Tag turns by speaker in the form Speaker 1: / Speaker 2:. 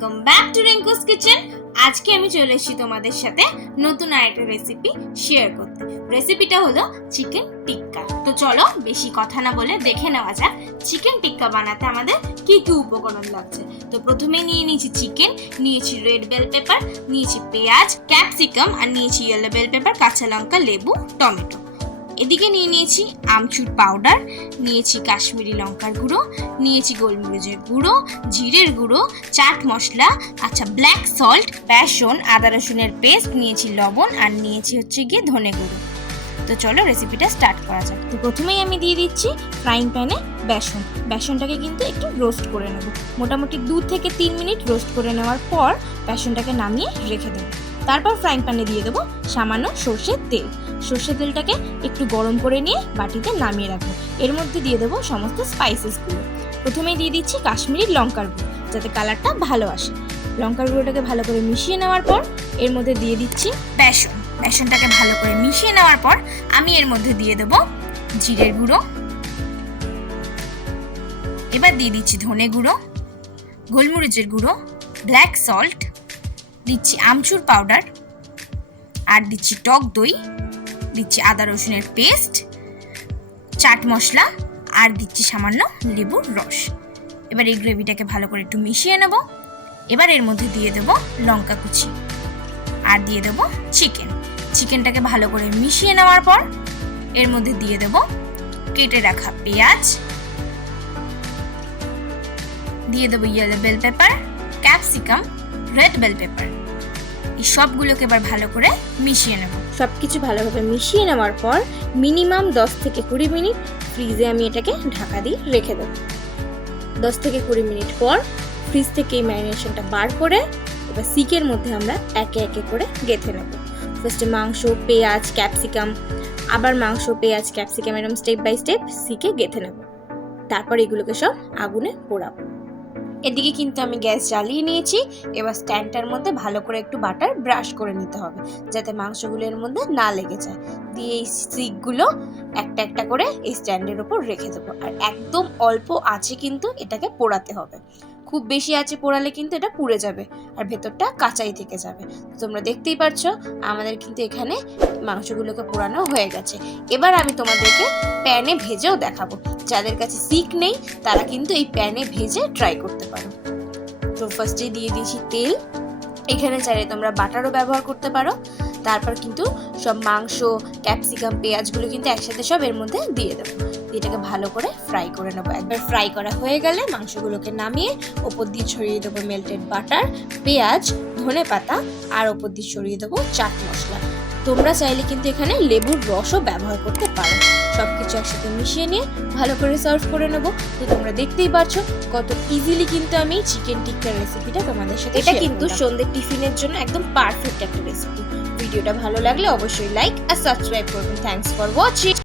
Speaker 1: Welcome back to Rinku's kitchen আজকে আমি চলে এসেছি তোমাদের সাথে নতুন আরেকটা রেসিপি শেয়ার করতে। রেসিপিটা হলো চিকেন টিক্কা তো চলো বেশি কথা না বলে দেখে নেওয়া যাক চিকেন টিক্কা বানাতে আমাদের কি কি উপকরণ লাগছে। তো প্রথমে নিয়ে নিয়েছি চিকেন নিয়েছি রেড বেল পেপার নিয়েছি পেঁয়াজ ক্যাপসিকাম আর নিয়েছি ইয়েলো বেল পেপার কাঁচা লঙ্কা, লেবু, টমেটো। এদিকে নিয়ে নিয়েছি আমচুর পাউডার নিয়েছি কাশ্মীরি লঙ্কার গুঁড়ো, নিয়েছি গোলমরিচের গুঁড়ো, জিরের গুঁড়ো, চাট মশলা আচ্ছা ব্ল্যাক সল্ট বেসন, আদা রসুনের পেস্ট নিয়েছি লবণ আর নিয়েছি হচ্ছে গিয়ে ধনে গুঁড়ো। তো চলো রেসিপিটা স্টার্ট করা যাক। তো প্রথমেই আমি দিয়ে দিচ্ছি ফ্রাইং প্যানে বেসন। বেসনটাকে কিন্তু একটু রোস্ট করে নেব। মোটামুটি দু থেকে তিন মিনিট রোস্ট করে নেওয়ার পর বেসনটাকে নামিয়ে রেখে দেবো। তারপর ফ্রাইং প্যানে দিয়ে দেবো সামান্য সর্ষের তেল। সর্ষের তেলটাকে একটু গরম করে নিয়ে বাটিতে নামিয়ে রাখব। এর মধ্যে দিয়ে দেবো সমস্ত স্পাইসেসগুলো প্রথমেই দিয়ে দিচ্ছি কাশ্মীরি লঙ্কার গুঁড়ো, যাতে কালারটা ভালো আসে। লঙ্কার গুঁড়োটাকে ভালো করে মিশিয়ে নেওয়ার পর, এর মধ্যে দিয়ে দিচ্ছি বেসন। বেসনটাকে ভালো করে মিশিয়ে নেওয়ার পর, আমি এর মধ্যে দিয়ে দেবো জিরের গুঁড়ো। এবার দিয়ে দিচ্ছি ধনে গুঁড়ো, গোলমরিচের গুঁড়ো ব্ল্যাক সল্ট দিচ্ছি আমচুর পাউডার আর দিচ্ছি টক দই, দিচ্ছি আদা রসুনের পেস্ট, চাট মশলা আর দিচ্ছি সামান্য লেবুর রস। এবার এই গ্রেভিটাকে ভালো করে একটু মিশিয়ে নেব। এবার এর মধ্যে দিয়ে দেবো লঙ্কা কুচি আর দিয়ে দেবো চিকেন। চিকেনটাকে ভালো করে মিশিয়ে নেওয়ার পর এর মধ্যে দিয়ে দেবো কেটে রাখা পেঁয়াজ। দিয়ে দেবো yellow bell pepper capsicum red bell pepper এই সবগুলোকে এবার ভালো করে মিশিয়ে নেব।
Speaker 2: সব কিছু ভালোভাবে মিশিয়ে নেওয়ার পর মিনিমাম দশ থেকে কুড়ি মিনিট ফ্রিজে আমি এটাকে ঢাকা দিয়ে রেখে দেবো। দশ থেকে কুড়ি মিনিট পর ফ্রিজ থেকে এই ম্যারিনেশনটা বার করে এবার সিকের মধ্যে আমরা একে একে করে গেঁথে নেব। ফার্স্টে মাংস, পেঁয়াজ ক্যাপসিকাম আবার মাংস, পেঁয়াজ ক্যাপসিকাম এরকম স্টেপ বাই স্টেপ সিকে গেঁথে নেব। তারপর এগুলোকে সব আগুনে পোড়াবো।
Speaker 1: এদিকে কিন্তু আমি গ্যাস জ্বালিয়ে নিয়েছি। এবার স্ট্যান্ডটার মধ্যে ভালো করে একটু বাটার ব্রাশ করে নিতে হবে, যাতে মাংসগুলোর মধ্যে না লেগে যায়। দিয়ে এই স্টিকগুলো একটা একটা করে এই স্ট্যান্ডের ওপর রেখে দেবো। আর একদম অল্প আছে কিন্তু এটাকে পোড়াতে হবে। খুব বেশি আছে পোড়ালে কিন্তু এটা পুড়ে যাবে আর ভেতরটা কাঁচাই থেকে যাবে। তোমরা দেখতেই পাচ্ছ আমাদের কিন্তু এখানে মাংসগুলোকে পোড়ানো হয়ে গেছে। এবার আমি তোমাদেরকে প্যানে ভেজেও দেখাবো। যাদের কাছে সিক নেই, তারা কিন্তু এই প্যানে ভেজে ট্রাই করতে পারো। তো ফার্স্টে দিয়ে দিয়েছি তেল। এখানে চাইলে তোমরা বাটারও ব্যবহার করতে পারো। তারপর কিন্তু সব মাংস ক্যাপসিকাম পেঁয়াজগুলো কিন্তু একসাথে সব এর মধ্যে দিয়ে দেবো। এটাকে ভালো করে ফ্রাই করে নেব। একবার ফ্রাই করা হয়ে গেলে মাংসগুলোকে নামিয়ে ওপর দিয়ে ছড়িয়ে দেবো মেল্টেড বাটার পেঁয়াজ, ধনে পাতা, আর ওপর দিয়ে ছড়িয়ে দেবো চাট মশলা। তোমরা চাইলে কিন্তু এখানে লেবুর রসও ব্যবহার করতে পারো। সবকিছু একসাথে মিশিয়ে নিয়ে ভালো করে সার্ভ করে নেব। তো তোমরা দেখতেই পাচ্ছ কত ইজিলি কিন্তু আমি চিকেন টিক্কার রেসিপিটা তোমাদের সাথে
Speaker 2: এটা কিন্তু
Speaker 1: সন্ধ্যে
Speaker 2: সন্ধ্যের টিফিনের জন্য একদম পারফেক্ট একটা রেসিপি ভিডিওটা ভালো লাগলে অবশ্যই লাইক আর সাবস্ক্রাইব করবেন। Thanks for watching